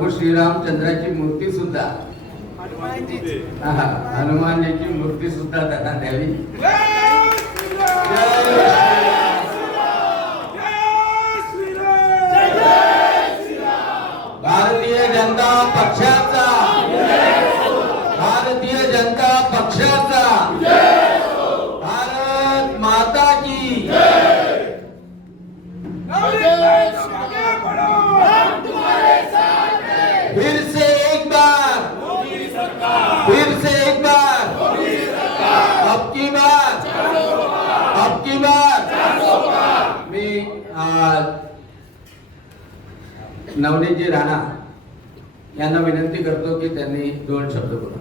प्रभू श्रीरामचंद्राची मूर्ती सुद्धा. हनुमानजीची मूर्ती सुद्धा त्यांना द्यावी. भारतीय जनता पक्षाचा भारतीय जनता पक्षाचा भारत माता की फिर से एक बार फिर से एक बार अब की बार अब की बार मी आज नवनीतजी राणा यांना विनंती करतो की त्यांनी दोन शब्द बोला.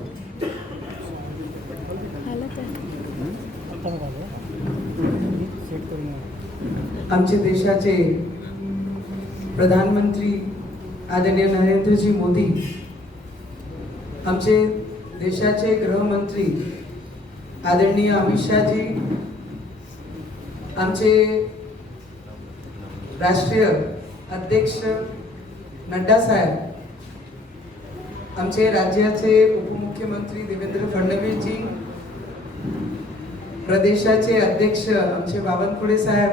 आमचे देशाचे प्रधानमंत्री आदरणीय नरेंद्रजी मोदी आमचे देशाचे गृहमंत्री आदरणीय अमित शहाजी आमचे राष्ट्रीय अध्यक्ष नड्डा साहेब आमचे राज्याचे उपमुख्यमंत्री देवेंद्र फडणवीसजी प्रदेशाचे अध्यक्ष आमचे बावनकुळे साहेब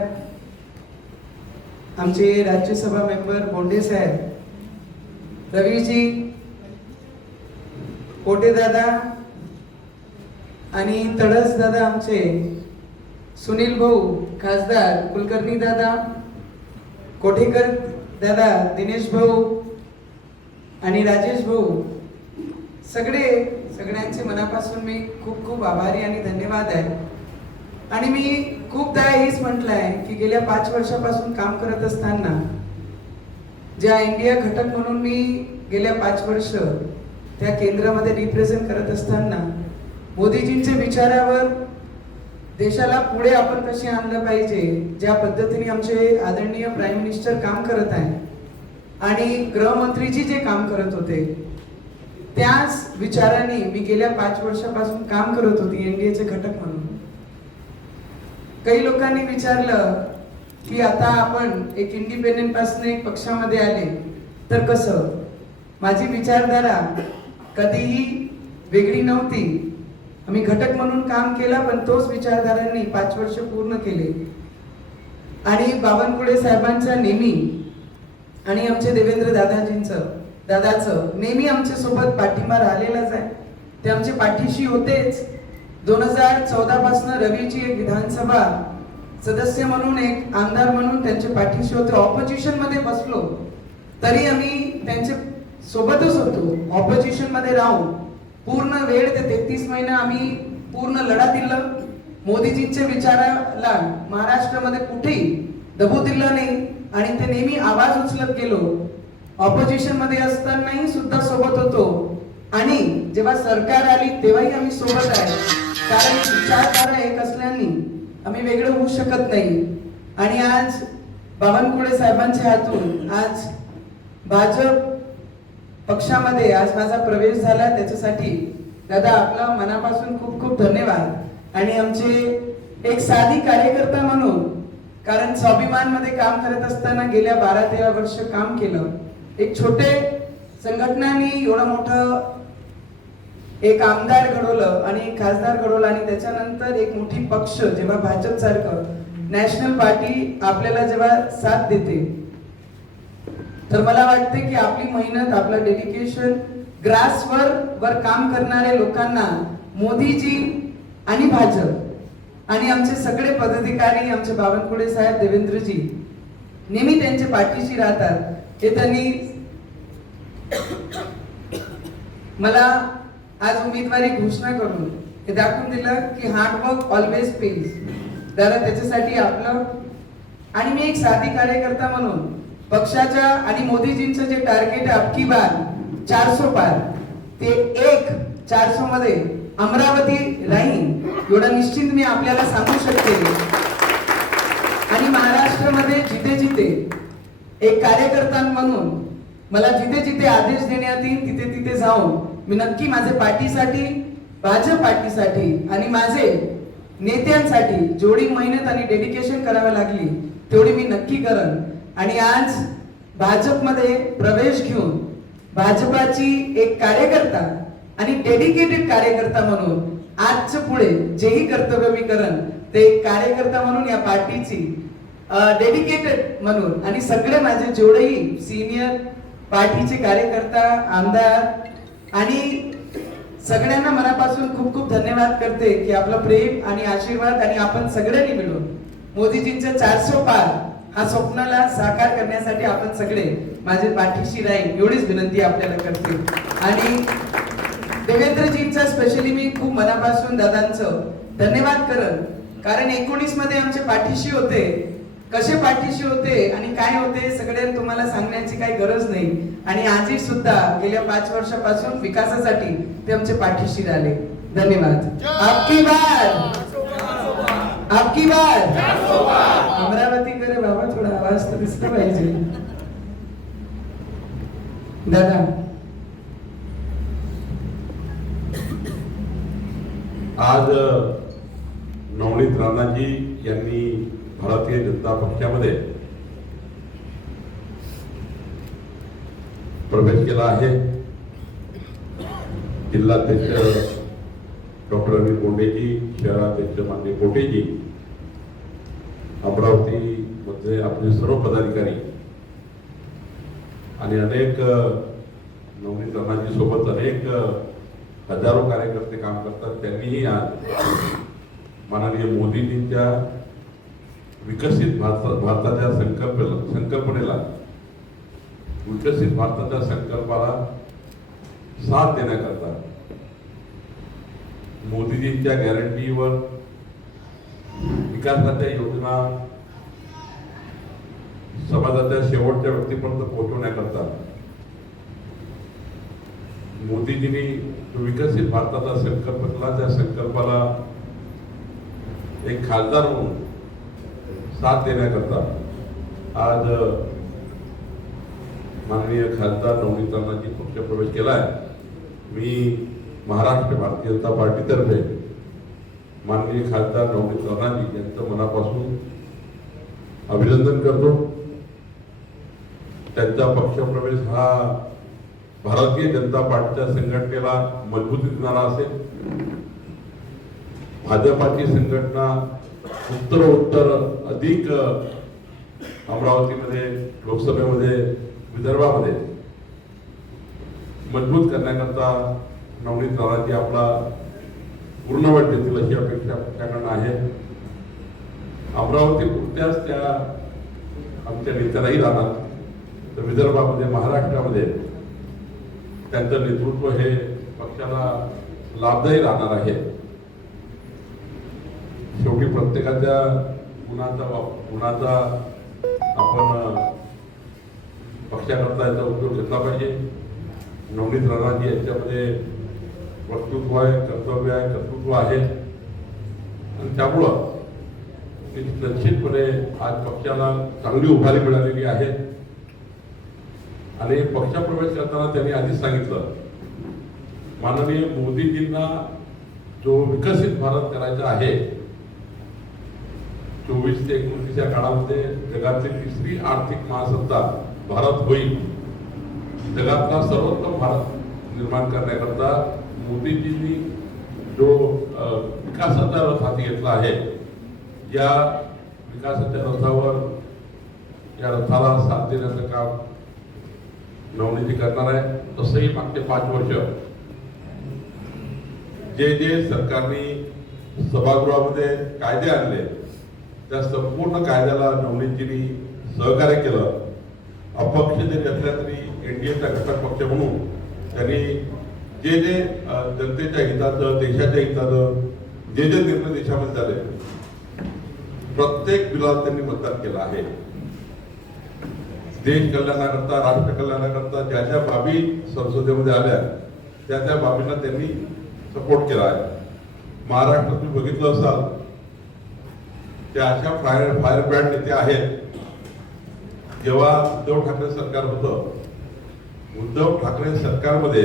आमचे राज्यसभा मेंबर बोंडे साहेब रवीजी कोटेदादा आणि तडस दादा आमचे सुनील भाऊ खासदार कुलकर्णी दादा कोठेकर दादा दिनेश भाऊ आणि राजेश भाऊ सगळे सगळ्यांचे मनापासून मी खूप खूप आभारी आणि धन्यवाद आहे. आणि मी खूपदा हेच म्हटलं आहे की गेल्या पाच वर्षापासून काम करत असताना ज्या इंडिया घटक म्हणून मी गेल्या पाच वर्ष त्या केंद्रामध्ये रिप्रेझेंट करत असताना मोदीजींच्या विचारावर देशाला पुढे आपण कसे आणलं पाहिजे ज्या पद्धतीने आमचे आदरणीय प्राईम मिनिस्टर काम करत आहे आणि गृहमंत्रीजी जे काम करत होते त्याच विचाराने मी गेल्या पाच वर्षापासून काम करत होती एनडीएचे घटक म्हणून. काही लोकांनी विचारलं की आता आपण एक इंडिपेंडेंटपासून एक पक्षामध्ये आले तर कसं? माझी विचारधारा कधीही वेगळी नव्हती. आम्ही घटक म्हणून काम केलं पण तोच विचारधारांनी पाच वर्ष पूर्ण केले. आणि बावनकुळे साहेबांचा नेहमी आणि आमचे देवेंद्र दादाजींचं दादाचं नेहमी आमच्यासोबत पाठिंबा राहिलेलाच आहे. ते आमचे पाठीशी होतेच. दोन हजार चौदा पासून रवीची एक विधानसभा सदस्य म्हणून एक आमदार म्हणून त्यांचे पाठीशी होते. ऑपोजिशनमध्ये बसलो. तरी आम्ही त्यांच्या सोबतच होतो. ऑपोजिशनमध्ये राहून. पूर्ण वेळ ते तेहतीस महिने आम्ही पूर्ण लढा दिला. मोदीजींच्या विचाराला महाराष्ट्रामध्ये कुठेही दबू दिलं नाही. आणि ते नेहमी आवाज उचलत गेलो. ऑपोजिशनमध्ये असतानाही सुद्धा सोबत होतो. आणि जेव्हा सरकार आली तेव्हाही आम्ही सोबत आहे. कारण विचारधारा एक असल्याने आम्ही वेगळं होऊ शकत नाही. आणि आज बावनकुळे साहेबांच्या हातून आज भाजप पक्षामध्ये आज माझा प्रवेश झाला त्याच्यासाठी दादा आपला मनापासून खूप खूप धन्यवाद. आणि आमचे एक साधी कार्यकर्ता म्हणून कारण स्वाभिमानमध्ये काम करत असताना गेल्या बारा तेरा वर्ष काम केलं एक छोटे संघटनांनी एवढं मोठं एक आमदार घडवलं आणि एक खासदार घडवलं आणि त्याच्यानंतर एक मोठी पक्ष जेव्हा भाजप सारखं नॅशनल पार्टी आपल्याला जेव्हा साथ देते तर मला वाटते की आपली मेहनत आपलं डेडिकेशन ग्रासवर वर काम करणाऱ्या लोकांना मोदीजी आणि भाजप आणि आमचे सगळे पदाधिकारी आमचे बावनकुळे साहेब देवेंद्रजी नेहमी त्यांच्या पाठीशी राहतात. हे त्यांनी मला आज उमेदवारी घोषणा करून हे दाखवून दिलं की हार्डवर्क ऑलवेज पेज दादा त्याच्यासाठी आपलं आणि मी एक साधी कार्यकर्ता म्हणून पक्षाच्या आणि मोदीजींचं जे टार्गेट आहे अबकी बार चारसो पार ते एक चारसो मध्ये अमरावती राहीन एवढं निश्चित मी आपल्याला सांगू शकते. आणि महाराष्ट्रामध्ये जिथे जिथे एक कार्यकर्ता म्हणून मला जिथे जिथे आदेश देण्यात येईल तिथे तिथे जाऊन मी नक्की माझ्या पार्टीसाठी भाजप पार्टीसाठी आणि माझे नेत्यांसाठी जेवढी मेहनत आणि डेडिकेशन करावी लागली तेवढी मी नक्की करन. आणि आज भाजपमध्ये प्रवेश घेऊन भाजपाची एक कार्यकर्ता आणि डेडिकेटेड कार्यकर्ता म्हणून आजच्या पुढे जेही कर्तव्य मी करण ते एक कार्यकर्ता म्हणून या पार्टीची डेडिकेटेड म्हणून आणि सगळे माझे जेवढेही सिनियर पार्टीचे कार्यकर्ता आमदार आणि सगळ्यांना मनापासून खूप खूप धन्यवाद करते की आपलं प्रेम आणि आशीर्वाद आणि आपण सगळ्यांनी मिळून मोदीजींचं चारशे पार हा स्वप्नाला साकार करण्यासाठी आपण सगळे माझे पाठीशी राहील एवढीच विनंती आपल्याला करते. आणि देवेंद्रजींचा स्पेशली मी खूप मनापासून दादांचं धन्यवाद करन. कारण एकोणीसमध्ये आमचे पाठीशी होते. कसे पाठीशी होते आणि काय होते सगळे तुम्हाला सांगण्याची काही गरज नाही. आणि आजही सुद्धा गेल्या पाच वर्षापासून विकासासाठी ते आमचे पाठीशी राहिले. धन्यवाद. आपकी बार अमरावती करे बाबा थोडा आवाज तर दिसला पाहिजे. दादा. आज नवनीत राणाजी यांनी भारतीय जनता पक्षामध्ये प्रवेश केला आहे. जिल्हाध्यक्ष डॉक्टर अनिल कोंडेजी शहराध्यक्ष मान्य कोटेजी अमरावतीमध्ये आपले सर्व पदाधिकारी आणि अनेक अ, नवनीत राणाजी सोबत अनेक हजारो कार्यकर्ते काम करतात. त्यांनीही आज माननीय मोदीजींच्या विकसित भारत भारताच्या संकल्प संकल्पनेला विकसित भारताच्या संकल्पाला साथ देण्याकरता मोदीजींच्या गॅरंटीवर विकासाच्या योजना समाजाच्या शेवटच्या व्यक्तीपर्यंत पोहोचवण्याकरता मोदीजींनी विकसित भारताचा संकल्प केला. त्या संकल्पाला एक खासदार म्हणून साथ देण्याकरता आज माननीय खासदार खूप प्रवेश केला आहे मी महाराष्ट्र भारतीय जनता पार्टीतर्फे माननीय खासदार नवनीत राणाजी यांचं मनापासून अभिनंदन करतो. त्यांचा पक्षप्रवेश हा भारतीय जनता पार्टीच्या संघटनेला मजबूती देणारा असेल. भाजपाची संघटना उत्तरोत्तर अधिक अमरावतीमध्ये लोकसभेमध्ये विदर्भामध्ये मजबूत करण्याकरता नवनीत राणाजी आपला पूर्ण वाटतील अशी अपेक्षा कारण आहे अमरावती पुरत्याच त्या आमच्या नेत्यालाही राहणार. तर विदर्भामध्ये महाराष्ट्रामध्ये त्यांचं नेतृत्व हे पक्षाला लाभदायी राहणार आहे. शेवटी प्रत्येकाच्या गुणाचा गुणाचा आपण पक्षाकरता याचा उपयोग घेतला पाहिजे. नवनीत राणाजी यांच्यामध्ये वक्तृत्व आहे कर्तव्य आहे कर्तृत्व आहे. आणि त्यामुळं निश्चितपणे आज पक्षाला चांगली उभारी मिळालेली आहे. आणि पक्षप्रवेश करताना त्यांनी आधीच सांगितलं. माननीय मोदीजींना जो विकसित भारत करायचा आहे चोवीस ते एकोणतीसच्या काळामध्ये जगातली तिसरी आर्थिक महासत्ता भारत होईल. जगातला सर्वोत्तम भारत निर्माण करण्याकरता मोदीजींनी जो विकासाचा रथ हाती घेतला आहे या विकासाच्या रथावर या रथाला साथ देण्याचं काम नवनीती करणार आहे. तसंही मागचे पाच वर्ष जे जे सरकारने सभागृहामध्ये कायदे आणले त्या संपूर्ण कायद्याला नवनीतीने सहकार्य केलं. अपक्ष जरी असल्या तरी एनडीएचा घटक पक्ष म्हणून त्यांनी जे जे जनतेच्या हिताचं देशाच्या हिताचं जे जे निर्णय देशामध्ये झाले प्रत्येक बिलावर त्यांनी मतदान केलं आहे. देश कल्याणाकरता राष्ट्र कल्याणाकरता ज्या ज्या बाबी संसदेमध्ये आल्या त्या त्या बाबींना त्यांनी सपोर्ट केला आहे. महाराष्ट्रात तुम्ही बघितलं असाल त्या अशा फायर फायर ब्रँड नेते आहेत. जेव्हा उद्धव ठाकरे सरकार होतं उद्धव ठाकरे सरकारमध्ये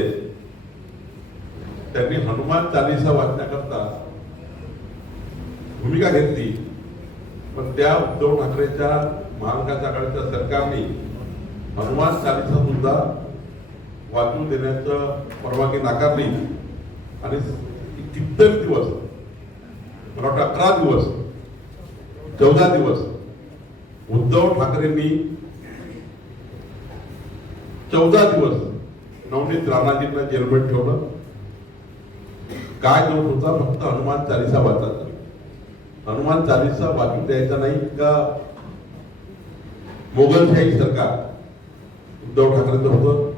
त्यांनी हनुमान चालीसा वाचण्याकरता भूमिका घेतली. पण त्या उद्धव ठाकरेच्या महाविकास आघाडीच्या सरकारने हनुमान चालीसा सुद्धा वाचू देण्याचं परवानगी नाकारली. आणि कित्येक दिवस मला वाटतं अकरा दिवस चौदा दिवस उद्धव ठाकरेंनी चौदा दिवस नवनीत राणाजींना जेलमध्ये ठेवलं. काय दोष होता? फक्त हनुमान चालिसा वाचायचा हनुमान चालिसा वाचून द्यायचा नाही का? मोगलशाही सरकार उद्धव ठाकरेंचं होतं.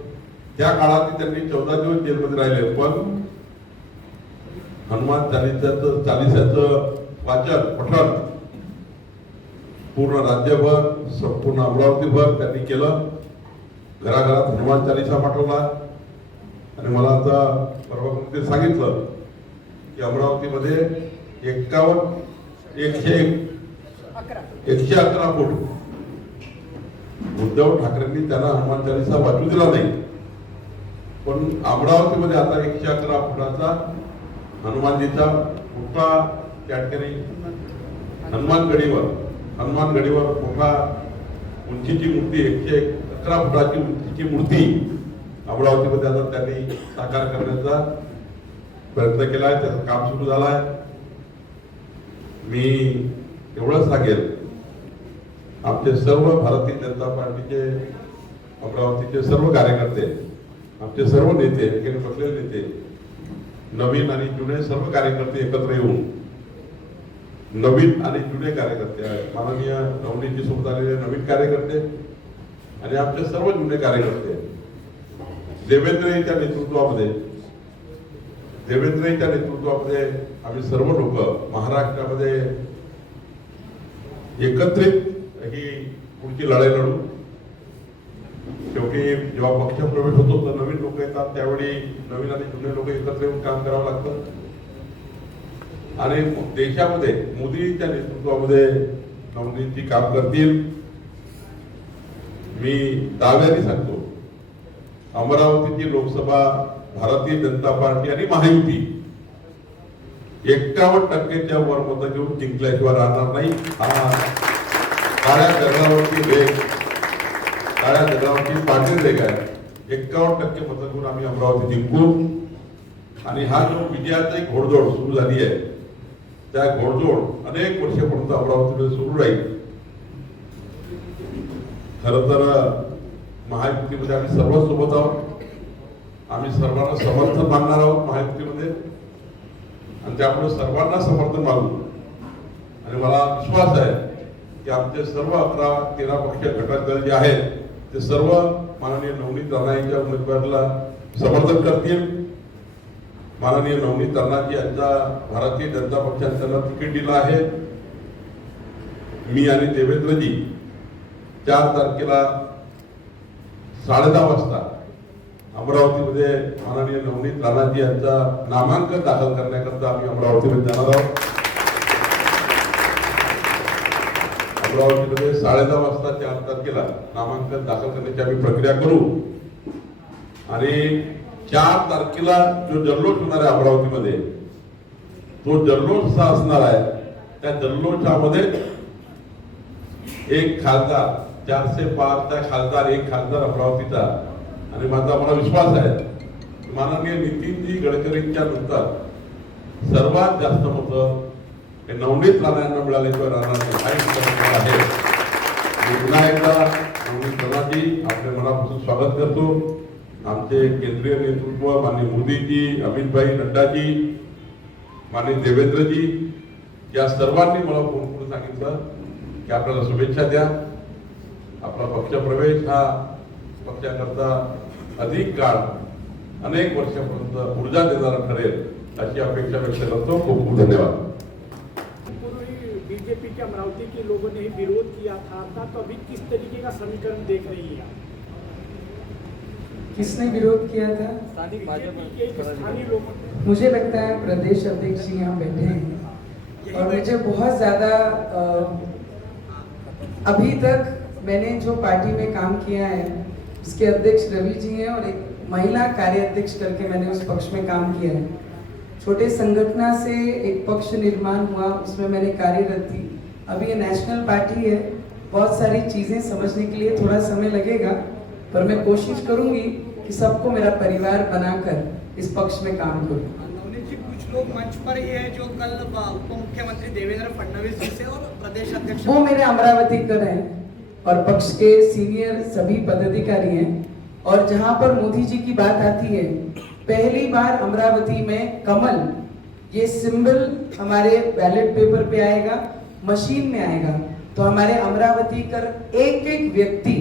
त्या काळात त्यांनी चौदा दिवस जेलमध्ये राहिले. पण हनुमान चालिसाचं चालिसाचं वाचन पठण पूर्ण राज्यभर संपूर्ण अमरावतीभर त्यांनी केलं. घराघरात हनुमान चालिसा पाठवला. आणि मला आता परवा ते सांगितलं की अमरावतीमध्ये एक्कावन्न एकशे एक एकशे अकरा फूट उद्धव ठाकरेंनी त्यांना हनुमान चालिसा वाचू दिला नाही. पण अमरावतीमध्ये आता एकशे अकरा फुटाचा हनुमानजीचा मोठा त्या ठिकाणी हनुमान गडीवर हनुमान गडीवर मोठा उंचीची मूर्ती एकशे अकरा फुटाची उंचीची मूर्ती अमरावतीमध्ये आता त्यांनी साकार करण्याचा प्रयत्न केला आहे त्याचं काम सुरू झालं आहे मी एवढंच सांगेल आमचे सर्व भारतीय जनता पार्टीचे अमरावतीचे सर्व कार्यकर्ते आमचे सर्व नेते एकेने बसलेले नेते नवीन आणि जुने सर्व कार्यकर्ते एकत्र येऊन नवीन आणि जुने कार्यकर्ते आहेत माननीय नवनीतजी सोबत आलेले नवीन कार्यकर्ते आणि आमचे सर्व जुने कार्यकर्ते देवेंद्रजीच्या नेतृत्वामध्ये देवेंद्रजीच्या नेतृत्वामध्ये आम्ही सर्व लोक महाराष्ट्रामध्ये एकत्रित ही पुढची लढाई लढू. शेवटी जेव्हा पक्ष प्रवेश होतो तर नवीन लोक येतात. त्यावेळी नवीन आणि जुने लोक एकत्र येऊन काम करावं लागतं. आणि देशामध्ये मोदीच्या नेतृत्वामध्ये नवनीतजी काम करतील. मी दाव्याने सांगतो अमरावतीची लोकसभा भारतीय जनता पार्टी आणि महायुती. एक्कावन्न टक्केच्या वर मत घेऊन जिंकल्याशिवाय राहणार नाही हा काळ्या दगडावरती वेग काळ्या जगावरती पाटील वेग आहे. एक्कावन्न टक्के मत घेऊन आम्ही अमरावती जिंकू. आणि हा जो विजयाचा एक घोडदोड सुरू झाली आहे त्या घोडदोड अनेक वर्षापर्यंत अमरावतीमध्ये सुरू राहील. खर तर महायुतीमध्ये आम्ही सर्व सोबत आहोत. आम्ही सर्वांना समर्थन मानणार आहोत महायुतीमध्ये. आणि त्यामुळे सर्वांना समर्थन मानू आणि मला विश्वास आहे की आमचे सर्व अकरा तेरा पक्ष घटक जे आहेत ते सर्व माननीय नवनीत राणांच्या उमेदवाराला समर्थन करतील. माननीय नवनीत राणाजी यांचा भारतीय जनता पक्षाने त्यांना तिकीट दिलं आहे. मी आणि देवेंद्रजी चार तारखेला साडेदहा वाजता अमरावतीमध्ये माननीय नवनीत राणाजी यांचा नामांकन दाखल करण्याकरता आम्ही अमरावतीमध्ये जाणार आहोत. अमरावतीमध्ये साडेदहा वाजता चार तारखेला नामांकन दाखल करण्याची आम्ही प्रक्रिया करू. आणि चार तारखेला जो जल्लोष होणार आहे अमरावतीमध्ये तो जल्लोष असा असणार आहे त्या जल्लोषामध्ये एक खासदार चारशे पाचचा खासदार एक खासदार अमरावतीचा. आणि माझा मला विश्वास आहे. माननीय नितीनजी गडकरींच्या नंतर सर्वात जास्त मतं हे नवनीत राणांना मिळाल्याशिवाय राहणार आहे. मी पुन्हा एकदा नवनीत राणाजी आपल्या मनापासून स्वागत करतो. आमचे केंद्रीय नेतृत्व माननीय मोदीजी अमितभाई नड्डाजी माननीय देवेंद्रजी या सर्वांनी मला फोन करून सांगितलं की आपल्याला शुभेच्छा द्या. आपला पक्षप्रवेश हा पक्षाकरता अधिक काळ अनेक वर्षापर्यंत ऊर्जा देणारा ठरेल अशी अपेक्षा व्यक्त करतो खूप खूप धन्यवाद बीजेपी के अमरावती के लोगों ने ही विरोध किया था था तो अभी किस तरीके का समीकरण देख रही है? किसने विरोध किया था? स्थानीय लोगों ने। मुझे लगता है प्रदेश अध्यक्ष जी यहाँ बैठे हैं और मुझे बहुत ज़्यादा अभी तक मैंने जो पार्टी में काम किया है उसके अध्यक्ष रवि जी हैं और एक महिला कार्याध्यक्ष करके मैंने उस पक्ष में काम किया है। छोटे संगठना से एक पक्ष निर्माण हुआ उसमें मैंने कार्यरत थी। अभी ये नेशनल पार्टी है बहुत सारी चीज़ें समझने के लिए थोड़ा समय लगेगा पर मैं कोशिश करूँगी कि सबको मेरा परिवार बनाकर इस पक्ष में काम करूँ। जी कुछ लोग मंच पर ही है जो कल उप मुख्यमंत्री देवेंद्र फडणवीस जी से और प्रदेश अध्यक्ष वो मेरे अमरावती कर हैं। और पक्ष के सीनियर सभी पदाधिकारी हैं। और जहाँ पर मोदी जी की बात आती है, पहली बार अमरावती में कमल, ये सिंबल हमारे बैलेट पेपर पे आएगा, मशीन में आएगा। तो हमारे अमरावती कर एक एक व्यक्ति,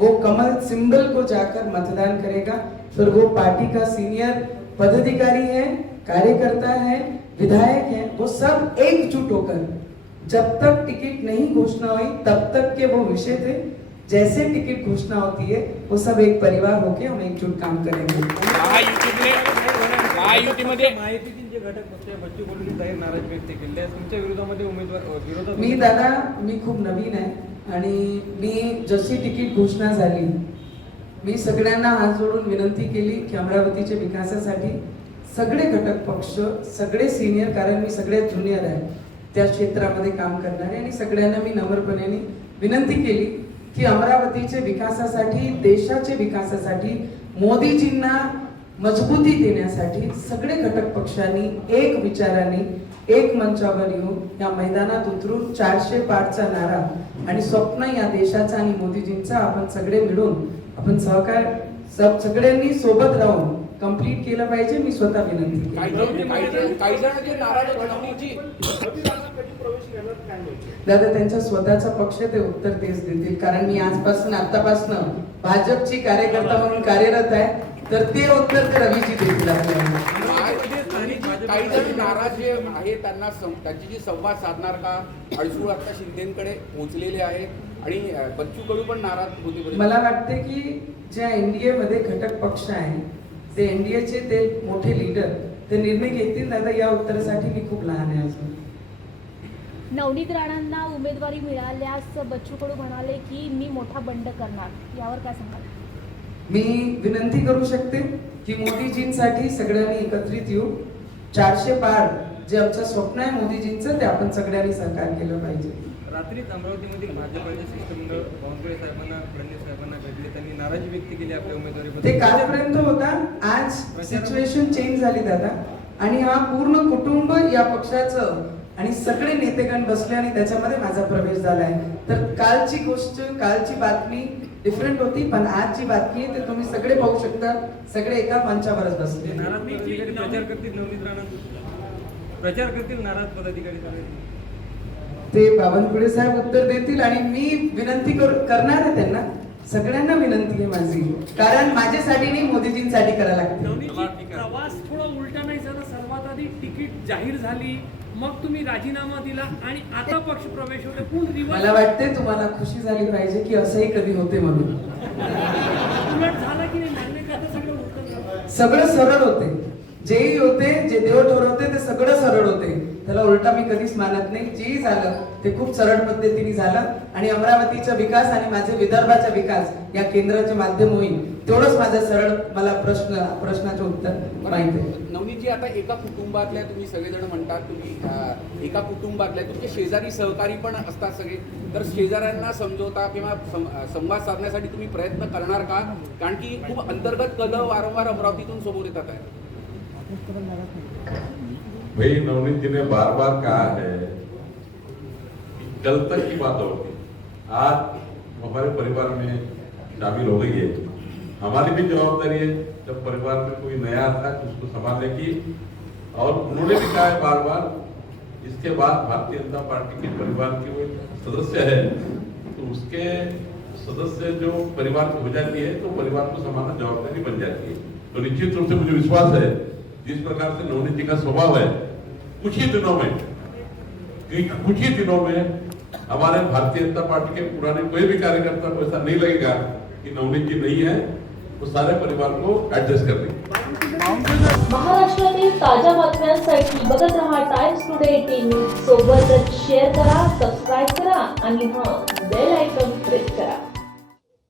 वो कमल सिंबल को जाकर मतदान करेगा। फिर वो पार्टी का सीनियर पदाधिकारी है, कार्यकर्ता है, विधायक है, वो सब एकजुट होकर जब तक टिकट नहीं घोषणा हुई तब तक के वो विषय थे। जैसे टिकट घोषणा होती है वो सब एक परिवार होके हम एकजुट काम करेंगे। महायुतीतले महायुतीमध्ये माहितीतील जे घटक पक्ष आहे, बच्चू कडूंनी जाहीर नाराज व्यक्त केली आहे तुमच्या विरोधामध्ये उमेदवार अ, विरोधात मी दादा मी खूप नवीन आहे आणि मी जशी तिकीट घोषणा झाली मी सगळ्यांना हात जोडून विनंती केली की अमरावतीच्या विकासासाठी सगळे घटक पक्ष सगळे सिनियर कारण मी सगळ्यात ज्युनियर आहे. त्या क्षेत्रामध्ये काम करणारे आणि सगळ्यांना मी नम्रपणे विनंती केली की अमरावतीच्या विकासासाठी देशाच्या विकासासाठी मोदीजींना मजबूती देण्यासाठी सगळे घटक पक्षांनी एक विचाराने एक मंचावर येऊन या मैदानात उतरून चारशे पाठचा नारा आणि स्वप्न या देशाचा आणि मोदीजींचा आपण सगळे मिळून आपण सहकार सब सगळ्यांनी सोबत राहून कंप्लीट केलं पाहिजे मी स्वतः विनंती दादा त्यांचा स्वतःचा पक्ष ते उत्तर तेच देतील. कारण मी आजपासून आतापासून भाजपची कार्यकर्ता म्हणून कार्यरत आहे. तर ते उत्तर ते रवीजी देतील काही जण नाराज जे आहे त्यांना त्यांची जी संवाद साधणार का? अडसूळ आता शिंदेकडे पोहोचलेले आहे आणि बच्चू कडू पण नाराज होते. मला वाटते की ज्या एनडीए मध्ये घटक पक्ष आहे ते एनडीएचे ते मोठे लीडर ते निर्णय घेतील. दादा या उत्तरासाठी मी खूप लहान आहे अजून. नवनीत राणांना उमेदवारी मिळाल्यास बच्चू कडू म्हणाले की मी मोठा बंड करणार. यावर काय सांगाल? मी विनंती करू शकते की मोदीजींसाठी सगळ्यांनी एकत्रित येऊ. चारशे पार जे आमचं स्वप्न आहे मोदीजींचं ते आपण सगळ्यांनी सहकार केलं पाहिजे. रात्रीच अमरावतीमधील भाजपचे शिष्टमंडळ बावनकुळे साहेबांना फडणवीस साहेबांना भेटले. त्यांनी नाराजी व्यक्त केली आपल्या उमेदवारीबद्दल. ते कालपर्यंत होता. आज सिच्युएशन चेंज झाली दादा. आणि हा पूर्ण कुटुंब या पक्षाचं आणि सगळे नेतेगण बसले आणि त्याच्यामध्ये माझा प्रवेश झालाय. तर कालची गोष्ट कालची बातमी डिफरंट होती पण आज जी बातमी आहे ते तुम्ही सगळे पाहू शकता. सगळे एका मंचावरच बसले. प्रचार करतील नवनीत राणा. प्रचार करतील नाराज पदाधिकारी. ते बावनकुळे साहेब उत्तर देतील आणि मी विनंती कर- करणार आहे त्यांना. सगळ्यांना विनंती आहे माझी. कारण माझ्यासाठी नाही मोदीजींसाठी करायला लागते. प्रवास थोडा उलटा नाही झाला. सर्वात आधी तिकीट जाहीर झाली. मग तुम्ही राजीनामा दिला आणि आता पक्ष प्रवेश होते पूर्ण रिवर्स मला वाटते तुम्हाला खुशी झाली पाहिजे की असंही कधी होते म्हणून. उलट झाला की नाही? मान्य का आता सगळं झालं. सगळं सरळ होते. जेही होते जे देव ठरवते ते सगळं सरळ होते. त्याला उलटा मी कधीच मानत नाही. जेही झालं ते खूप सरळ पद्धतीने झालं. आणि अमरावतीचा विकास आणि माझे विदर्भाचा विकास या केंद्राचे माध्यम होईल तेवढंच माझं सरळ मला प्रश्न प्रश्नाचं उत्तर माहिती आहे नवनीतजी आता एका कुटुंबातल्या तुम्ही सगळेजण म्हणतात तुम्ही एका कुटुंबातल्या तुमचे शेजारी सहकारी पण असतात सगळे. तर शेजाऱ्यांना समजवता किंवा संवाद साधण्यासाठी तुम्ही प्रयत्न करणार का? कारण की खूप अंतर्गत कलह वारंवार अमरावतीतून समोर येतात आहे भाई नवनीत जी ने बार बार कहा है कि कल तक की बात होगी आज हमारे परिवार में शामिल हो गई है। हमारी भी जवाबदारी है, जब परिवार में कोई नया आता है उसको संभालने की, और उन्होंने भी कहा है बार बार इसके बाद भारतीय जनता पार्टी के परिवार के वो सदस्य है तो उसके सदस्य जो परिवार की हो जाती है तो परिवार को संभालना जवाबदारी बन जाती है। तो निश्चित रूप से मुझे विश्वास है जिस प्रकार से नवनीत जी का स्वभाव है, कुछ ही दिनों में कुछ ही दिनों में हमारे भारतीय जनता पार्टी के पुराने कोई भी कार्यकर्ता को ऐसा नहीं लगेगा कि नवनीत जी नहीं है, वो सारे परिवार को एडजस्ट कर लेंगे महाराष्ट्रातील ताज्या बातम्यांसाठी बघत रहा टाइम्स टुडे टीव्ही सोबतच शेअर करा सबस्क्राईब करा आणि हाँ बेल आयकॉन प्रेस करा.